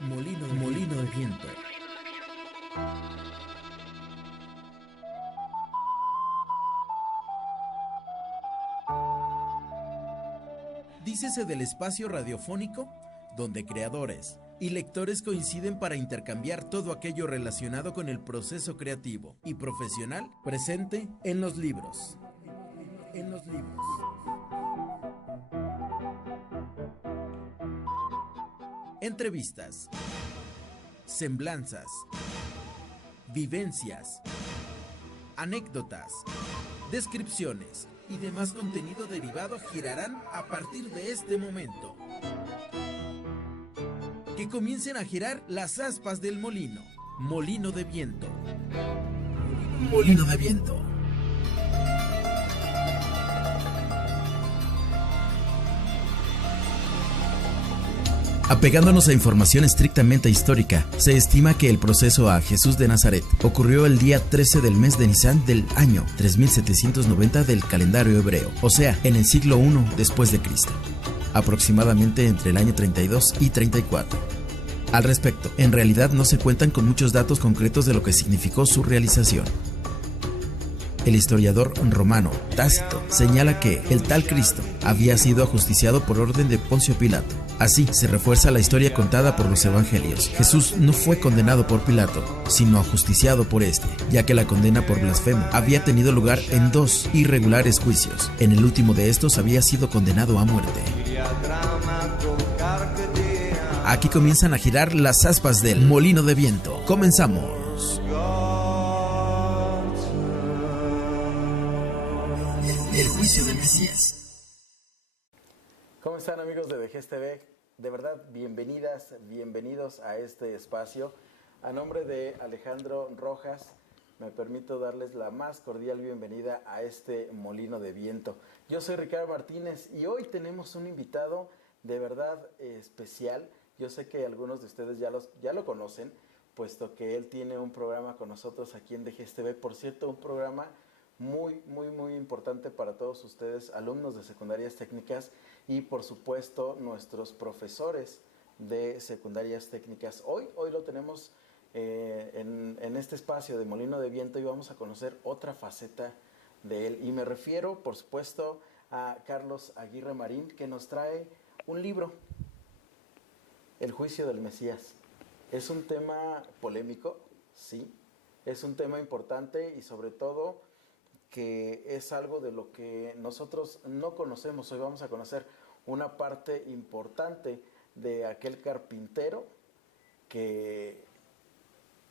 Molino de viento. Dícese del espacio radiofónico donde creadores y lectores coinciden para intercambiar todo aquello relacionado con el proceso creativo y profesional presente en los libros. Entrevistas, semblanzas, vivencias, anécdotas, descripciones y demás contenido derivado girarán a partir de este momento. Que comiencen a girar las aspas del molino. Molino de viento. Molino de viento. Apegándonos a información estrictamente histórica, se estima que el proceso a Jesús de Nazaret ocurrió el día 13 del mes de Nisan del año 3790 del calendario hebreo, o sea, en el siglo I después de Cristo, aproximadamente entre el año 32 y 34. Al respecto, en realidad no se cuentan con muchos datos concretos de lo que significó su realización. El historiador romano Tácito señala que el tal Cristo había sido ajusticiado por orden de Poncio Pilato. Así se refuerza la historia contada por los evangelios. Jesús no fue condenado por Pilato, sino ajusticiado por este, ya que la condena por blasfemo había tenido lugar en 2 irregulares juicios. En el último de estos había sido condenado a muerte. Aquí comienzan a girar las aspas del molino de viento. Comenzamos. El juicio del Mesías. ¿Cómo están, amigos de Vejez TV? De verdad, bienvenidas, bienvenidos a este espacio. A nombre de Alejandro Rojas, me permito darles la más cordial bienvenida a este molino de viento. Yo soy Ricardo Martínez y hoy tenemos un invitado de verdad especial. Yo sé que algunos de ustedes ya lo conocen, puesto que él tiene un programa con nosotros aquí en Vejez TV. Por cierto, un programa muy importante para todos ustedes, alumnos de secundarias técnicas y por supuesto nuestros profesores de secundarias técnicas. Hoy lo tenemos en este espacio de Molino de Viento y vamos a conocer otra faceta de él. Y me refiero, por supuesto, a Carlos Aguirre Marín, que nos trae un libro, El juicio del Mesías. Es un tema polémico, sí, es un tema importante y sobre todo que es algo de lo que nosotros no conocemos. Hoy vamos a conocer una parte importante de aquel carpintero que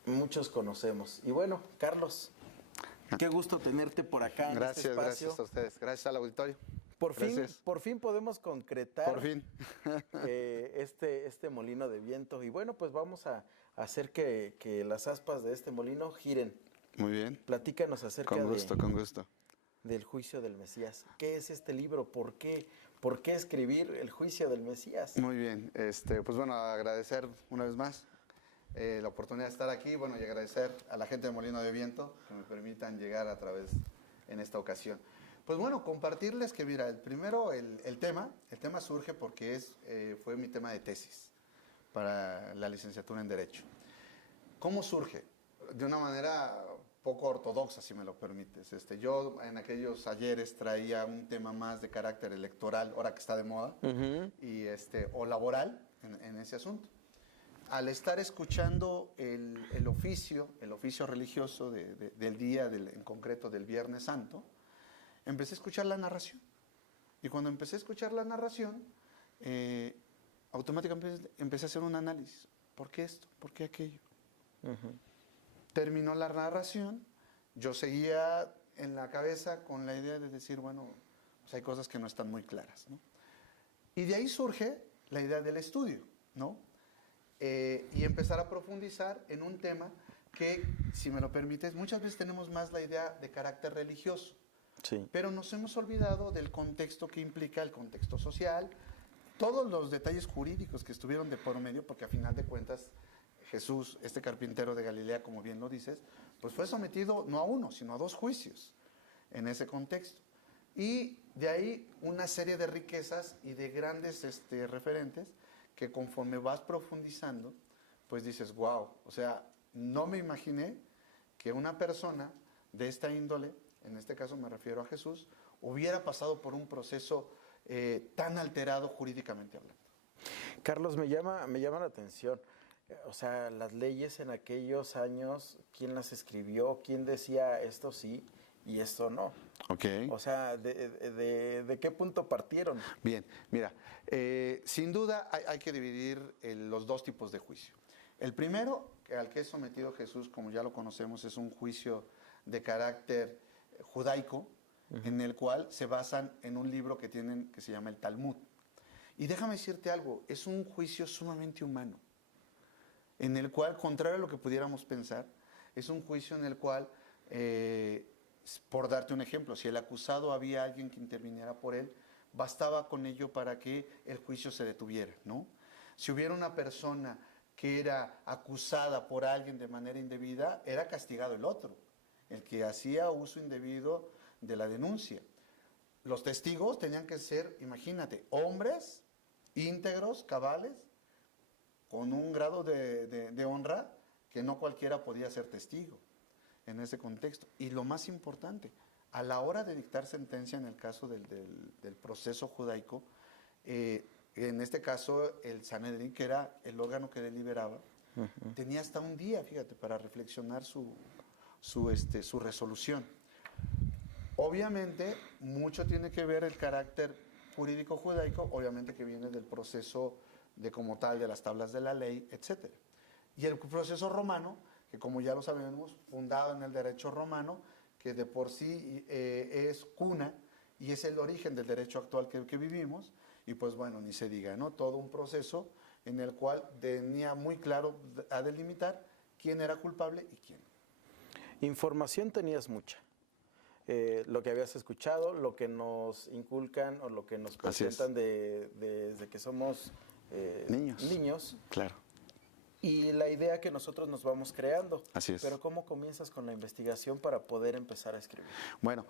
muchos conocemos. Y bueno, Carlos, qué gusto tenerte por acá en este espacio. Gracias a ustedes, gracias al auditorio. Por fin podemos concretar Por fin. este molino de viento. Y bueno, pues vamos a hacer que las aspas de este molino giren. Muy bien. Platícanos acerca con gusto. Del juicio del Mesías. ¿Qué es este libro? ¿Por qué escribir El juicio del Mesías? Muy bien. Pues bueno, agradecer una vez más la oportunidad de estar aquí, bueno, y agradecer a la gente de Molino de Viento que me permitan llegar a través en esta ocasión. Pues bueno, compartirles que mira, el tema surge porque fue mi tema de tesis para la licenciatura en Derecho. ¿Cómo surge? De una manera poco ortodoxa, si me lo permites. Yo en aquellos ayeres traía un tema más de carácter electoral, ahora que está de moda, y o laboral en ese asunto. Al estar escuchando el oficio religioso del día, en concreto del Viernes Santo, empecé a escuchar la narración. Y cuando empecé a escuchar la narración, automáticamente empecé a hacer un análisis. ¿Por qué esto? ¿Por qué aquello? Terminó la narración, yo seguía en la cabeza con la idea de decir, bueno, pues hay cosas que no están muy claras, ¿no? Y de ahí surge la idea del estudio, ¿no? Y empezar a profundizar en un tema que, si me lo permites, muchas veces tenemos más la idea de carácter religioso, sí, pero nos hemos olvidado del contexto que implica el contexto social, todos los detalles jurídicos que estuvieron de por medio, porque a final de cuentas Jesús, este carpintero de Galilea, como bien lo dices, pues fue sometido no a uno, sino a 2 juicios en ese contexto. Y de ahí una serie de riquezas y de grandes referentes que conforme vas profundizando, pues dices, wow, o sea, no me imaginé que una persona de esta índole, en este caso me refiero a Jesús, hubiera pasado por un proceso tan alterado jurídicamente hablando. Carlos, me llama la atención. O sea, las leyes en aquellos años, ¿quién las escribió? ¿Quién decía esto sí y esto no? Ok. O sea, ¿de qué punto partieron? Bien, mira, sin duda hay que dividir los dos tipos de juicio. El primero, al que es sometido Jesús, como ya lo conocemos, es un juicio de carácter judaico, en el cual se basan en un libro que tienen que se llama el Talmud. Y déjame decirte algo, es un juicio sumamente humano, en el cual, contrario a lo que pudiéramos pensar, es un juicio en el cual, por darte un ejemplo, si el acusado había alguien que interviniera por él, bastaba con ello para que el juicio se detuviera, ¿no? Si hubiera una persona que era acusada por alguien de manera indebida, era castigado el otro, el que hacía uso indebido de la denuncia. Los testigos tenían que ser, imagínate, hombres íntegros, cabales, con un grado de honra que no cualquiera podía ser testigo en ese contexto. Y lo más importante, a la hora de dictar sentencia en el caso del proceso judaico, en este caso el Sanedrín, que era el órgano que deliberaba, tenía hasta un día, fíjate, para reflexionar su resolución. Obviamente, mucho tiene que ver el carácter jurídico judaico, obviamente que viene del proceso de como tal, de las tablas de la ley, etc. Y el proceso romano, que como ya lo sabemos, fundado en el derecho romano, que de por sí es cuna y es el origen del derecho actual que vivimos, y pues bueno, ni se diga, ¿no? Todo un proceso en el cual tenía muy claro a delimitar quién era culpable y quién. Información tenías mucha. Lo que habías escuchado, lo que nos inculcan o lo que nos presentan desde que somos niños. Claro. Y la idea que nosotros nos vamos creando. Así es. Pero ¿cómo comienzas con la investigación para poder empezar a escribir? Bueno,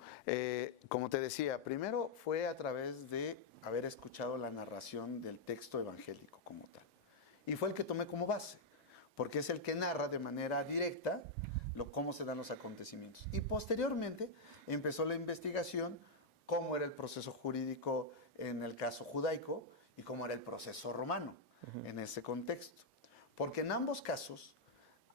como te decía, primero fue a través de haber escuchado la narración del texto evangélico como tal. Y fue el que tomé como base, porque es el que narra de manera directa cómo se dan los acontecimientos. Y posteriormente empezó la investigación, cómo era el proceso jurídico en el caso judaico y cómo era el proceso romano en ese contexto. Porque en ambos casos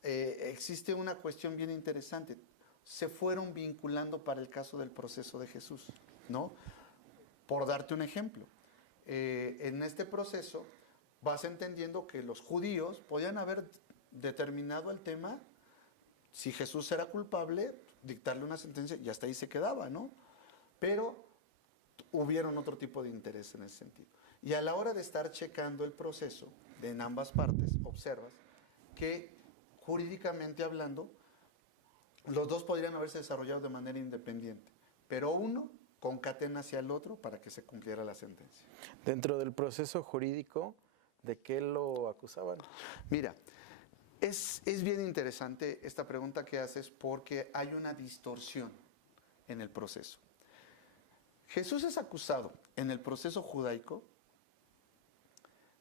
existe una cuestión bien interesante. Se fueron vinculando para el caso del proceso de Jesús, ¿no? Por darte un ejemplo, en este proceso vas entendiendo que los judíos podían haber determinado el tema. Si Jesús era culpable, dictarle una sentencia y hasta ahí se quedaba, ¿no? Pero hubieron otro tipo de interés en ese sentido. Y a la hora de estar checando el proceso en ambas partes, observas que jurídicamente hablando, los dos podrían haberse desarrollado de manera independiente, pero uno concatena hacia el otro para que se cumpliera la sentencia. Dentro del proceso jurídico, ¿de qué lo acusaban? Mira, es bien interesante esta pregunta que haces porque hay una distorsión en el proceso. Jesús es acusado en el proceso judaico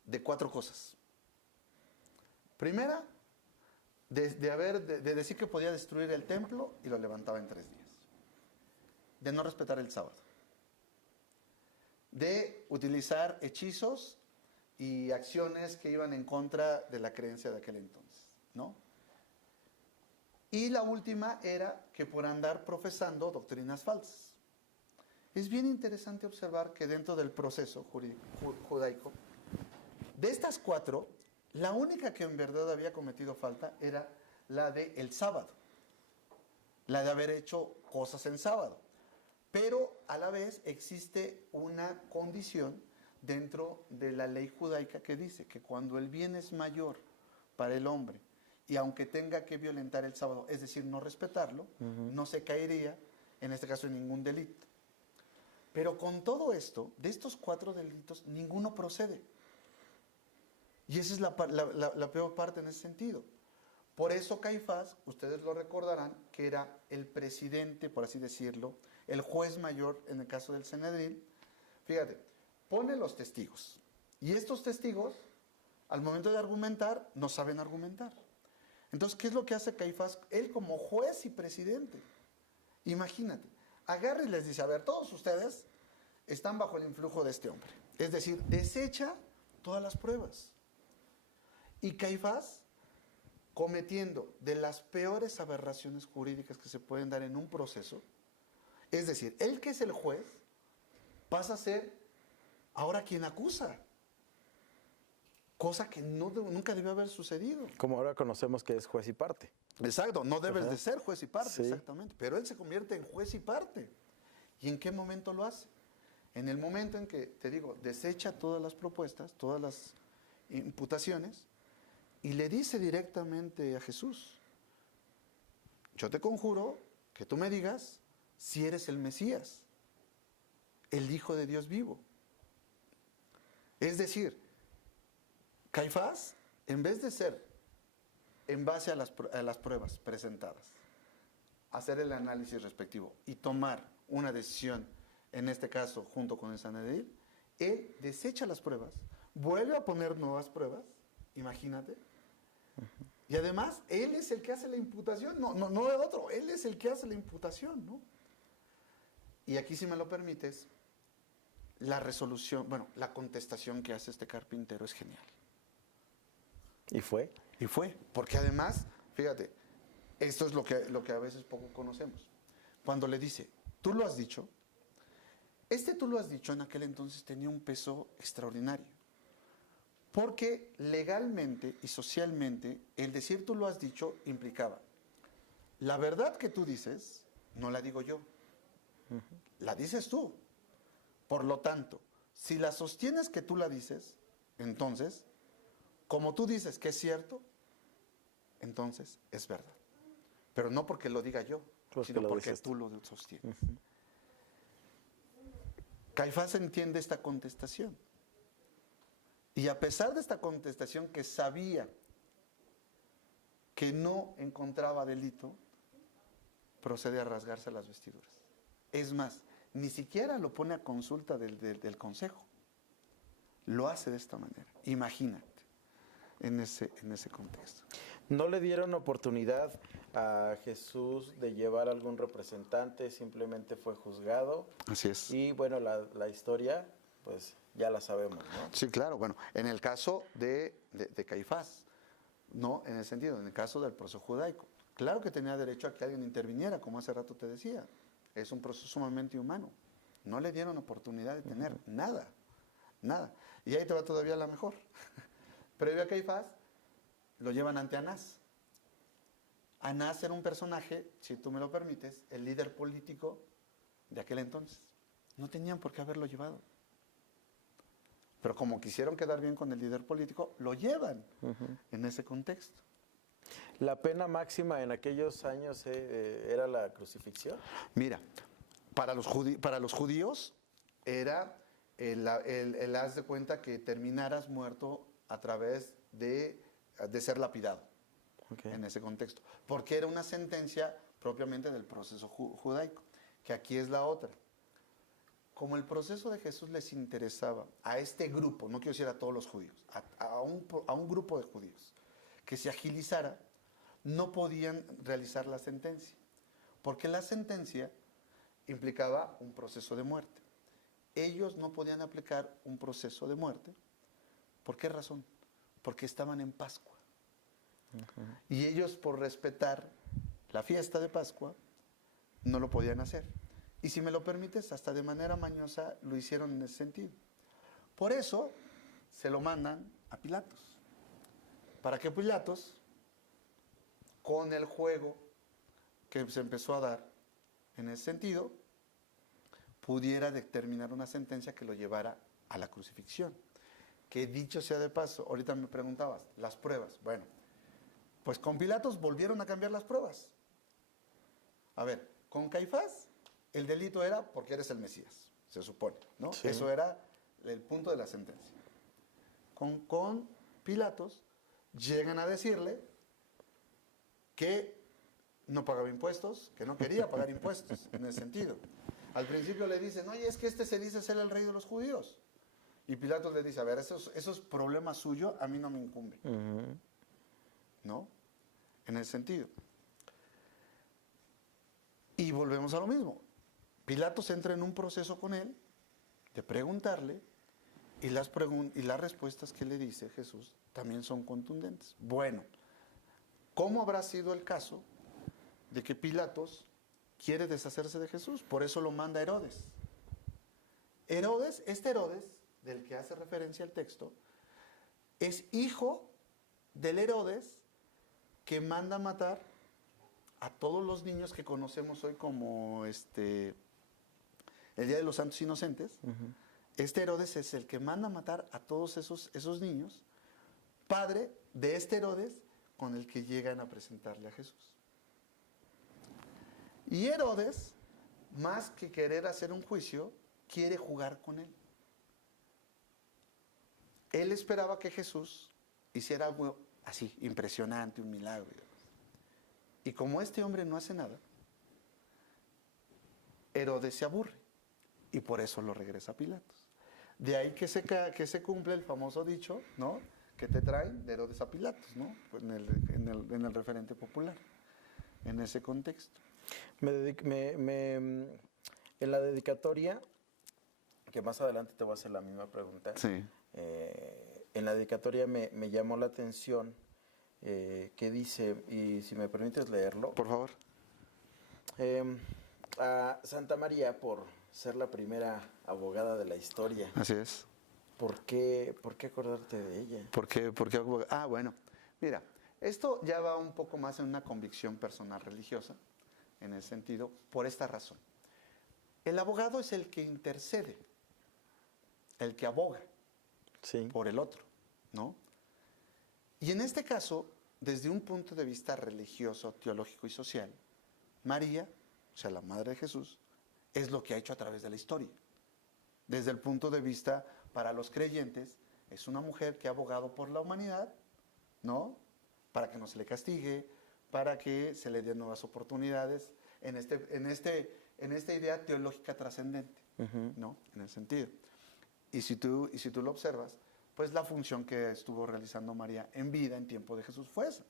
de 4 cosas. Primera, de decir que podía destruir el templo y lo levantaba en 3 días. De no respetar el sábado. De utilizar hechizos y acciones que iban en contra de la creencia de aquel entonces, ¿no? Y la última era que por andar profesando doctrinas falsas. Es bien interesante observar que dentro del proceso judaico, de estas 4, la única que en verdad había cometido falta era la del sábado, la de haber hecho cosas en sábado. Pero a la vez existe una condición dentro de la ley judaica que dice que cuando el bien es mayor para el hombre y aunque tenga que violentar el sábado, es decir, no respetarlo, no se caería, en este caso, en ningún delito. Pero con todo esto, de estos 4 delitos, ninguno procede. Y esa es la peor parte en ese sentido. Por eso Caifás, ustedes lo recordarán, que era el presidente, por así decirlo, el juez mayor en el caso del Sanedrín. Fíjate, pone los testigos. Y estos testigos al momento de argumentar, no saben argumentar. Entonces, ¿qué es lo que hace Caifás? Él como juez y presidente. Imagínate, agarra y les dice, a ver, todos ustedes están bajo el influjo de este hombre. Es decir, desecha todas las pruebas. Y Caifás, cometiendo de las peores aberraciones jurídicas que se pueden dar en un proceso, es decir, él que es el juez, pasa a ser ahora quien acusa. Cosa que nunca debió haber sucedido. Como ahora conocemos que es juez y parte. Exacto, no debes de ser juez y parte, Sí. exactamente. Pero él se convierte en juez y parte. ¿Y en qué momento lo hace? En el momento en que, te digo, desecha todas las propuestas, todas las imputaciones, y le dice directamente a Jesús, yo te conjuro que tú me digas si eres el Mesías, el Hijo de Dios vivo. Es decir, Caifás, en vez de ser en base a las pruebas presentadas, hacer el análisis respectivo y tomar una decisión, en este caso junto con el Sanedrín, él desecha las pruebas, vuelve a poner nuevas pruebas, imagínate, y además él es el que hace la imputación, no de otro, él es el que hace la imputación, ¿no? Y aquí, si me lo permites, la resolución, bueno, la contestación que hace este carpintero es genial. ¿Y fue? Y fue, porque además, fíjate, esto es lo que a veces poco conocemos. Cuando le dice, tú lo has dicho, tú lo has dicho en aquel entonces tenía un peso extraordinario. Porque legalmente y socialmente, el decir tú lo has dicho implicaba, la verdad que tú dices, no la digo yo, la dices tú. Por lo tanto, si la sostienes que tú la dices, entonces, como tú dices que es cierto, entonces es verdad. Pero no porque lo diga yo, sino porque tú lo sostienes. Caifás entiende esta contestación. Y a pesar de esta contestación que sabía que no encontraba delito, procede a rasgarse las vestiduras. Es más, ni siquiera lo pone a consulta del consejo. Lo hace de esta manera. Imagínate en ese contexto. ¿No le dieron oportunidad a Jesús de llevar algún representante? Simplemente fue juzgado. Así es. Y bueno, la historia, pues ya la sabemos, ¿no? Sí, claro. Bueno, en el caso de Caifás, no en el sentido, en el caso del proceso judaico, claro que tenía derecho a que alguien interviniera, como hace rato te decía. Es un proceso sumamente humano. No le dieron oportunidad de tener nada. Y ahí te va todavía la mejor. Previo a Caifás, lo llevan ante Anás. Anás era un personaje, si tú me lo permites, el líder político de aquel entonces. No tenían por qué haberlo llevado. Pero como quisieron quedar bien con el líder político, lo llevan en ese contexto. ¿La pena máxima en aquellos años era la crucifixión? Mira, para los judíos era el haz de cuenta que terminaras muerto a través de ser lapidado, en ese contexto. Porque era una sentencia propiamente del proceso judaico, que aquí es la otra. Como el proceso de Jesús les interesaba a este grupo, no quiero decir a todos los judíos, a un grupo de judíos, que se agilizara, no podían realizar la sentencia, porque la sentencia implicaba un proceso de muerte. Ellos no podían aplicar un proceso de muerte. ¿Por qué razón? Porque estaban en Pascua. Y ellos, por respetar la fiesta de Pascua, no lo podían hacer. Y si me lo permites, hasta de manera mañosa lo hicieron en ese sentido. Por eso se lo mandan a Pilatos. Para que Pilatos, con el juego que se empezó a dar en ese sentido, pudiera determinar una sentencia que lo llevara a la crucifixión. Que dicho sea de paso, ahorita me preguntabas, las pruebas. Bueno, pues con Pilatos volvieron a cambiar las pruebas. A ver, con Caifás, el delito era porque eres el Mesías, se supone, ¿no? Sí. Eso era el punto de la sentencia. Con Pilatos, llegan a decirle que no pagaba impuestos, que no quería pagar impuestos, en ese sentido. Al principio le dicen, oye, es que este se dice ser el rey de los judíos. Y Pilatos le dice, a ver, eso es problema suyo, a mí no me incumbe. ¿No? En ese sentido. Y volvemos a lo mismo. Pilatos entra en un proceso con él de preguntarle y las respuestas que le dice Jesús también son contundentes. Bueno, ¿cómo habrá sido el caso de que Pilatos quiere deshacerse de Jesús? Por eso lo manda Herodes. Herodes, del que hace referencia el texto, es hijo del Herodes que manda matar a todos los niños que conocemos hoy como el Día de los Santos Inocentes. Este Herodes es el que manda matar a todos esos niños, padre de este Herodes con el que llegan a presentarle a Jesús. Y Herodes, más que querer hacer un juicio, quiere jugar con él. Él esperaba que Jesús hiciera algo así, impresionante, un milagro. Y como este hombre no hace nada, Herodes se aburre y por eso lo regresa a Pilatos. De ahí que se cumple el famoso dicho, ¿no? Que te traen de Herodes a Pilatos, ¿no? En el referente popular, en ese contexto. En la dedicatoria, que más adelante te voy a hacer la misma pregunta. Sí. En la dedicatoria me llamó la atención que dice, y si me permites leerlo. Por favor. A Santa María, por ser la primera abogada de la historia. Así es. ¿Por qué acordarte de ella? ¿Por qué? Bueno, mira, esto ya va un poco más en una convicción personal religiosa, en el sentido, por esta razón. El abogado es el que intercede, el que aboga por el otro, ¿no? Y en este caso, desde un punto de vista religioso, teológico y social, María, o sea, la Madre de Jesús, es lo que ha hecho a través de la historia. Desde el punto de vista, para los creyentes, es una mujer que ha abogado por la humanidad, ¿no? Para que no se le castigue, para que se le den nuevas oportunidades en esta idea teológica trascendente, ¿no? En el sentido. Y si tú lo observas, pues la función que estuvo realizando María en vida, en tiempo de Jesús, fue esa.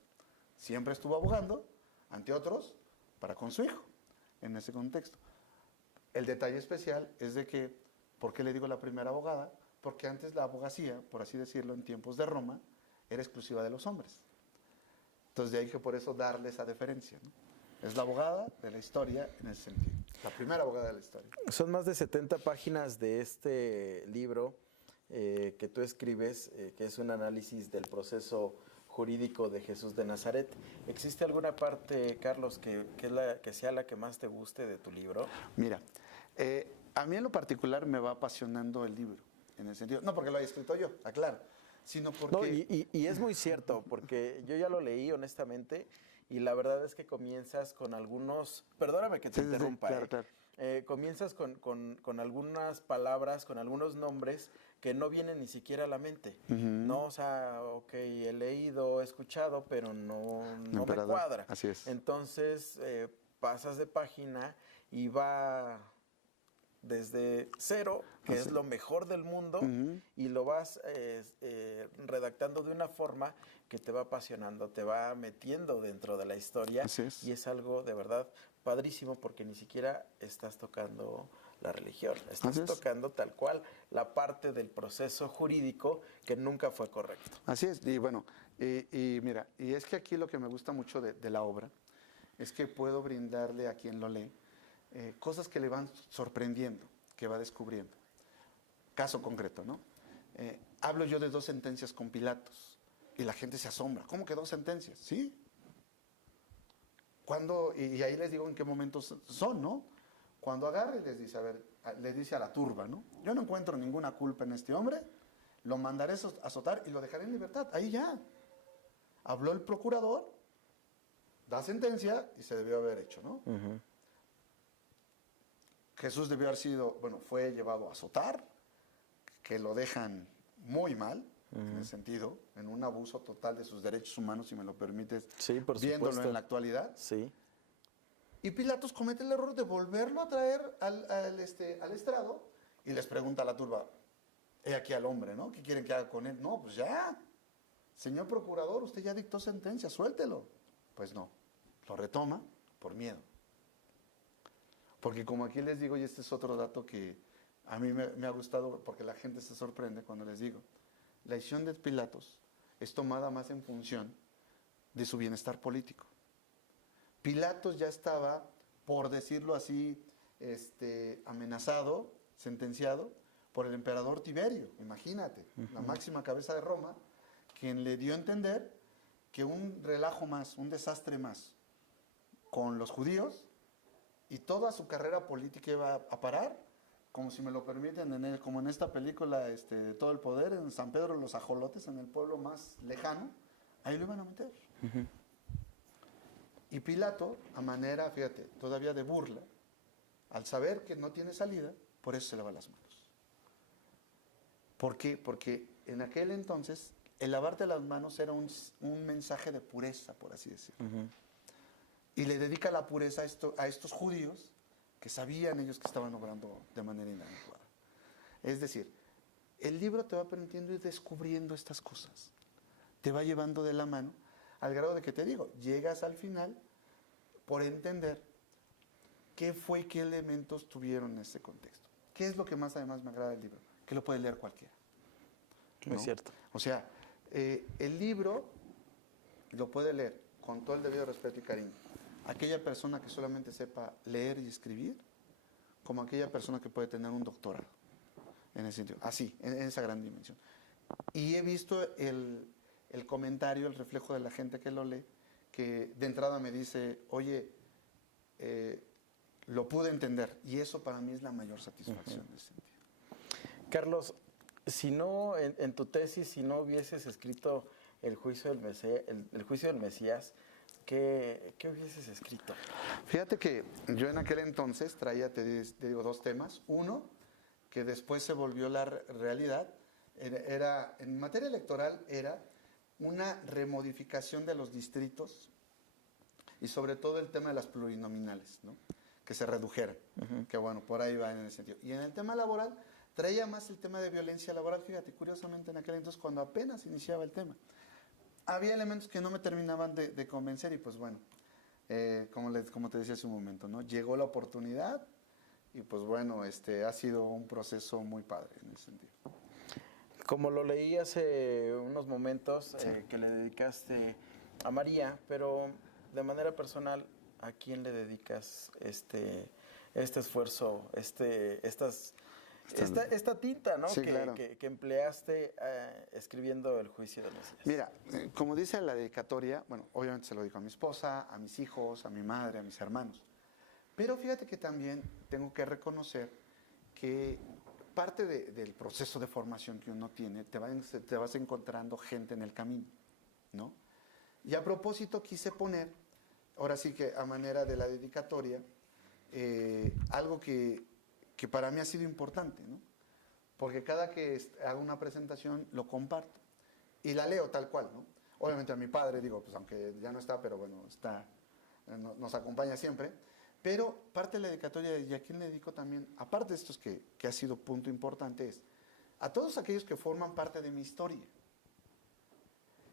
Siempre estuvo abogando ante otros para con su hijo, en ese contexto. El detalle especial es de que, ¿por qué le digo la primera abogada? Porque antes la abogacía, por así decirlo, en tiempos de Roma, era exclusiva de los hombres. Entonces de ahí que por eso darle esa deferencia, ¿no? Es la abogada de la historia en ese sentido. La primera abogada de la historia. Son más de 70 páginas de este libro que tú escribes, que es un análisis del proceso jurídico de Jesús de Nazaret. ¿Existe alguna parte, Carlos, que sea la que más te guste de tu libro? Mira, a mí en lo particular me va apasionando el libro, en el sentido, no porque lo haya escrito yo, aclaro, sino porque... No, y es muy cierto, porque yo ya lo leí honestamente, y la verdad es que comienzas con algunos... Perdóname que te interrumpa. Sí, claro. Comienzas con algunas palabras, con algunos nombres que no vienen ni siquiera a la mente. No, o sea, ok, he leído, he escuchado, pero no me cuadra. Así es. Entonces, pasas de página y va desde cero, que es lo mejor del mundo, y lo vas redactando de una forma que te va apasionando, te va metiendo dentro de la historia. Así es. Y es algo de verdad padrísimo porque ni siquiera estás tocando la religión, estás tocando tal cual la parte del proceso jurídico que nunca fue correcto. Así es, y bueno, y mira, y es que aquí lo que me gusta mucho de la obra es que puedo brindarle a quien lo lee cosas que le van sorprendiendo, que va descubriendo. Caso concreto, ¿no? Hablo yo de 2 sentencias con Pilatos y la gente se asombra. ¿Cómo que 2 sentencias? Sí. ¿Cuándo? Y ahí les digo en qué momentos son, ¿no? Cuando agarre les dice, a ver, le dice a la turba, ¿no? Yo no encuentro ninguna culpa en este hombre, lo mandaré a azotar y lo dejaré en libertad. Ahí ya. Habló el procurador, da sentencia y se debió haber hecho, ¿no? Jesús debió haber sido, fue llevado a azotar, que lo dejan muy mal, en el sentido, en un abuso total de sus derechos humanos, si me lo permites, sí, por viéndolo supuesto. en la actualidad. Sí. Y Pilatos comete el error de volverlo a traer al estrado y les pregunta a la turba, He aquí al hombre, ¿no? ¿Qué quieren que haga con él? No, pues ya. Señor procurador, usted ya dictó sentencia, suéltelo. Pues no, lo retoma por miedo. Porque como aquí les digo, y este es otro dato que a mí me ha gustado, porque la gente se sorprende cuando les digo, la decisión de Pilatos es tomada más en función de su bienestar político. Pilatos ya estaba, por decirlo así, amenazado, sentenciado por el emperador Tiberio, imagínate, la máxima cabeza de Roma, quien le dio a entender que un relajo más, un desastre más con los judíos y toda su carrera política iba a parar, como si me lo permiten, como en esta película de Todo el Poder, en San Pedro de los Ajolotes, en el pueblo más lejano, ahí lo iban a meter. Y Pilato, a manera, fíjate, todavía de burla, al saber que no tiene salida, por eso se lava las manos. ¿Por qué? Porque en aquel entonces el lavarte las manos era un mensaje de pureza, por así decirlo. Y le dedica la pureza a estos judíos que sabían ellos que estaban obrando de manera inadecuada. Es decir, el libro te va permitiendo ir descubriendo estas cosas. Te va llevando de la mano al grado de que te digo, llegas al final por entender qué fue y qué elementos tuvieron en ese contexto. ¿Qué es lo que más además me agrada del libro? Que lo puede leer cualquiera. Muy cierto. O sea, el libro lo puede leer con todo el debido respeto y cariño aquella persona que solamente sepa leer y escribir, como aquella persona que puede tener un doctorado, en ese sentido, así, en esa gran dimensión. Y he visto el comentario, el reflejo de la gente que lo lee, que de entrada me dice, oye, lo pude entender, y eso para mí es la mayor satisfacción en ese sentido. Carlos, si no, en tu tesis, si no hubieses escrito el juicio del Mesías, ¿qué hubieses escrito? Fíjate que yo en aquel entonces traía, te digo, dos temas. Uno, que después se volvió la realidad, era en materia electoral, era una remodificación de los distritos y sobre todo el tema de las plurinominales, ¿no? Que se redujeran, que bueno, por ahí va en ese sentido. Y en el tema laboral, traía más el tema de violencia laboral, fíjate, curiosamente en aquel entonces cuando apenas iniciaba el tema. Había elementos que no me terminaban de convencer y pues bueno, como te decía hace un momento, ¿no? Llegó la oportunidad y pues bueno, ha sido un proceso muy padre en ese sentido. Como lo leí hace unos momentos, sí, que le dedicaste a María, pero de manera personal, ¿a quién le dedicas este esfuerzo, esta tinta, ¿no? Sí, que, claro. que empleaste escribiendo El juicio del Mesías? Mira, como dice la dedicatoria, bueno, obviamente se lo dedico a mi esposa, a mis hijos, a mi madre, a mis hermanos. Pero fíjate que también tengo que reconocer que parte del proceso de formación que uno tiene, te vas encontrando gente en el camino, ¿no? Y a propósito quise poner, ahora sí que a manera de la dedicatoria, algo que para mí ha sido importante, ¿no? Porque cada que hago una presentación lo comparto y la leo tal cual, ¿no? Obviamente a mi padre, digo, pues aunque ya no está, pero bueno, nos acompaña siempre. Pero parte de la dedicatoria, y a quién le dedico también, aparte de estos que ha sido punto importante, es a todos aquellos que forman parte de mi historia.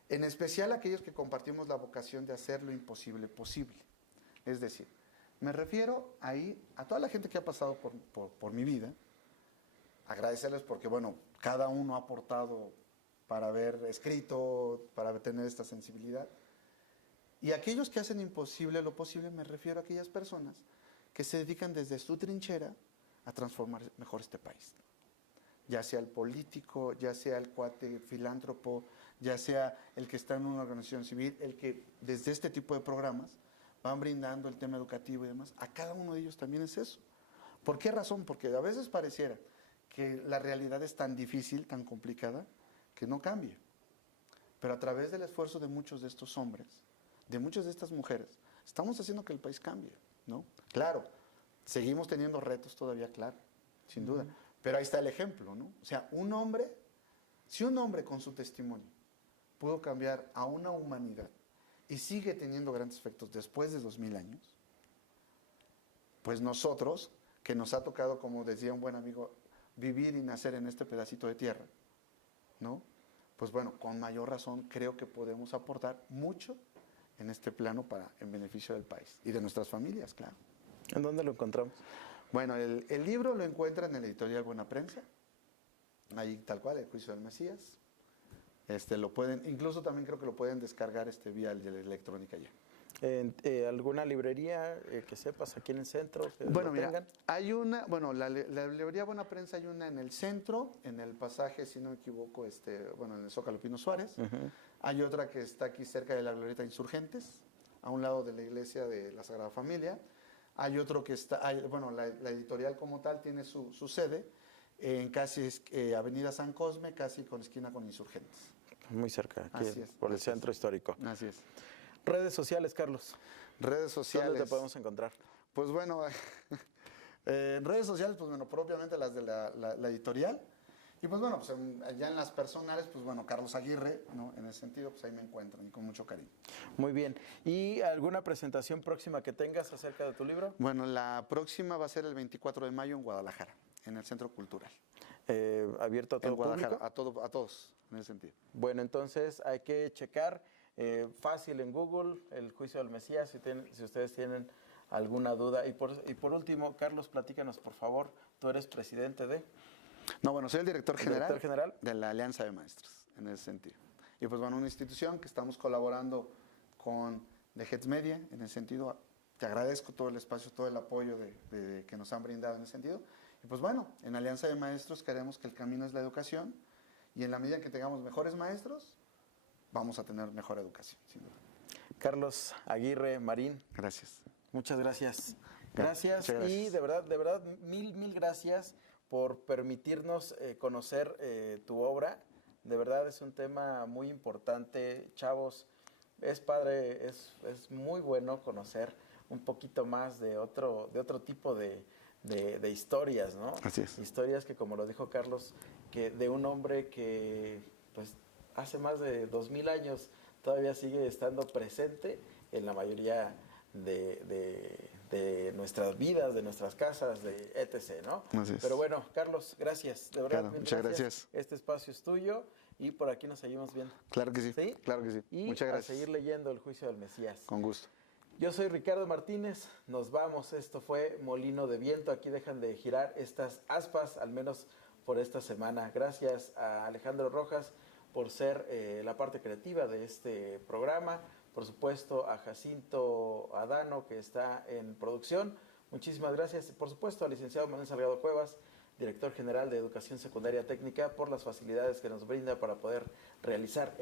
En especial a aquellos que compartimos la vocación de hacer lo imposible posible. Es decir, me refiero ahí a toda la gente que ha pasado por mi vida, agradecerles porque, bueno, cada uno ha aportado para haber escrito, para tener esta sensibilidad. Y aquellos que hacen imposible lo posible, me refiero a aquellas personas que se dedican desde su trinchera a transformar mejor este país. Ya sea el político, ya sea el cuate filántropo, ya sea el que está en una organización civil, el que desde este tipo de programas van brindando el tema educativo y demás. A cada uno de ellos también es eso. ¿Por qué razón? Porque a veces pareciera que la realidad es tan difícil, tan complicada, que no cambia. Pero a través del esfuerzo de muchos de estos hombres, de muchas de estas mujeres, estamos haciendo que el país cambie, ¿no? Claro, seguimos teniendo retos todavía, claro, sin duda. Pero ahí está el ejemplo, ¿no? O sea, si un hombre con su testimonio pudo cambiar a una humanidad y sigue teniendo grandes efectos después de 2000 años, pues nosotros, que nos ha tocado, como decía un buen amigo, vivir y nacer en este pedacito de tierra, ¿no? Pues bueno, con mayor razón creo que podemos aportar mucho en este plano en beneficio del país y de nuestras familias, claro. ¿En dónde lo encontramos? Bueno, el libro lo encuentran en la editorial Buena Prensa, ahí tal cual, El Juicio del Mesías. Lo pueden, incluso también creo que lo pueden descargar vía la electrónica ya. ¿Alguna librería que sepas aquí en el centro? Que Bueno, lo mira, tengan? hay una, bueno, la librería Buena Prensa hay una en el centro, en el pasaje, si no me equivoco, bueno, en el Zócalo Pino Suárez. Uh-huh. Hay otra que está aquí cerca de la Glorieta Insurgentes, a un lado de la iglesia de la Sagrada Familia. Hay otro que está, bueno, la editorial como tal tiene su sede en casi Avenida San Cosme, casi con esquina con Insurgentes. Muy cerca, aquí Así es, por el así centro es. histórico. Así es. Redes sociales, Carlos. Redes sociales. ¿Dónde te podemos encontrar? Pues bueno, en redes sociales, pues bueno, propiamente las de la editorial. Y pues bueno, pues ya en las personales, pues bueno, Carlos Aguirre, ¿no? En ese sentido, pues ahí me encuentran y con mucho cariño. Muy bien. ¿Y alguna presentación próxima que tengas acerca de tu libro? Bueno, la próxima va a ser el 24 de mayo en Guadalajara, en el Centro Cultural. ¿Abierto a todo en Guadalajara, público? a todos, en ese sentido. Bueno, entonces hay que checar fácil en Google, El Juicio del Mesías, si ustedes tienen alguna duda. Y por último, Carlos, platícanos, por favor. Tú eres presidente de... No, bueno, soy el director general general de la Alianza de Maestros, en ese sentido. Y pues bueno, una institución que estamos colaborando con The Heads Media, en ese sentido. Te agradezco todo el espacio, todo el apoyo que nos han brindado en ese sentido. Y pues bueno, en Alianza de Maestros queremos que el camino es la educación y en la medida que tengamos mejores maestros, vamos a tener mejor educación, sin duda. Carlos Aguirre Marín. Gracias. Muchas gracias. Gracias. Gracias. Y de verdad, mil gracias por permitirnos conocer tu obra. De verdad es un tema muy importante. Chavos, es padre, es muy bueno conocer un poquito más de otro tipo de historias, ¿no? Así es. Historias que, como lo dijo Carlos, que de un hombre que pues hace más de 2000 años todavía sigue estando presente en la mayoría de nuestras vidas, de nuestras casas, de etc., ¿no? Así es. Pero bueno, Carlos, gracias, de verdad. Claro, muchas gracias. Este espacio es tuyo y por aquí nos seguimos viendo. Claro que sí. ¿Sí? Claro que sí. Y muchas gracias. a seguir leyendo El Juicio del Mesías. Con gusto. Yo soy Ricardo Martínez, nos vamos. Esto fue Molino de Viento. Aquí dejan de girar estas aspas, al menos por esta semana. Gracias a Alejandro Rojas por ser la parte creativa de este programa. Por supuesto a Jacinto Adano, que está en producción. Muchísimas gracias. Por supuesto al licenciado Manuel Salgado Cuevas, director general de Educación Secundaria Técnica, por las facilidades que nos brinda para poder realizar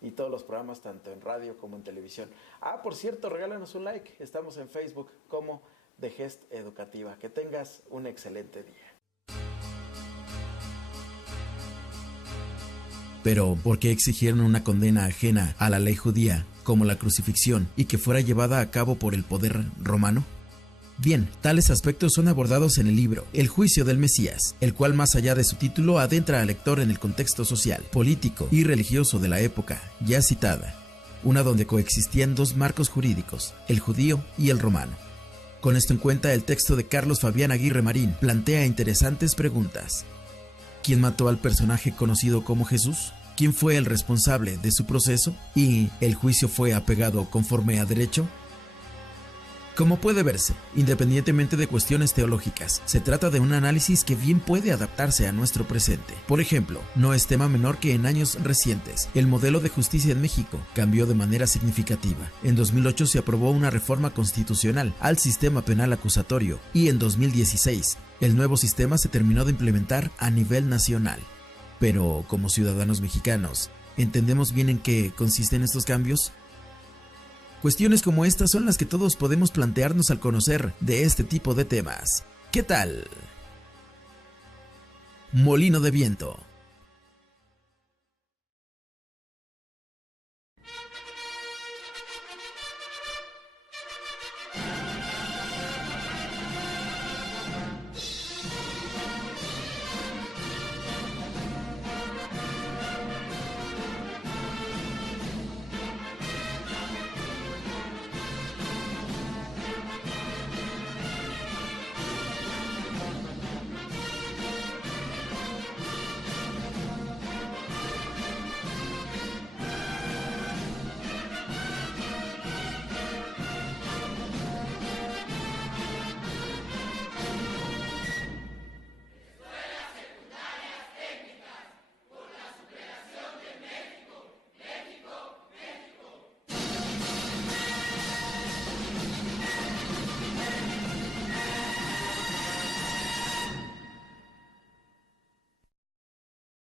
y todos los programas, tanto en radio como en televisión. Por cierto, regálanos un like. Estamos en Facebook como The Gest Educativa. Que tengas un excelente día. Pero, ¿por qué exigieron una condena ajena a la ley judía, como la crucifixión, y que fuera llevada a cabo por el poder romano? Bien, tales aspectos son abordados en el libro El Juicio del Mesías, el cual, más allá de su título, adentra al lector en el contexto social, político y religioso de la época ya citada, una donde coexistían dos marcos jurídicos, el judío y el romano. Con esto en cuenta, el texto de Carlos Fabián Aguirre Marín plantea interesantes preguntas. ¿Quién mató al personaje conocido como Jesús? ¿Quién fue el responsable de su proceso? ¿Y el juicio fue apegado conforme a derecho? Como puede verse, independientemente de cuestiones teológicas, se trata de un análisis que bien puede adaptarse a nuestro presente. Por ejemplo, no es tema menor que en años recientes, el modelo de justicia en México cambió de manera significativa. En 2008 se aprobó una reforma constitucional al sistema penal acusatorio y en 2016, el nuevo sistema se terminó de implementar a nivel nacional. Pero, como ciudadanos mexicanos, ¿entendemos bien en qué consisten estos cambios? Cuestiones como estas son las que todos podemos plantearnos al conocer de este tipo de temas. ¿Qué tal? Molino de Viento.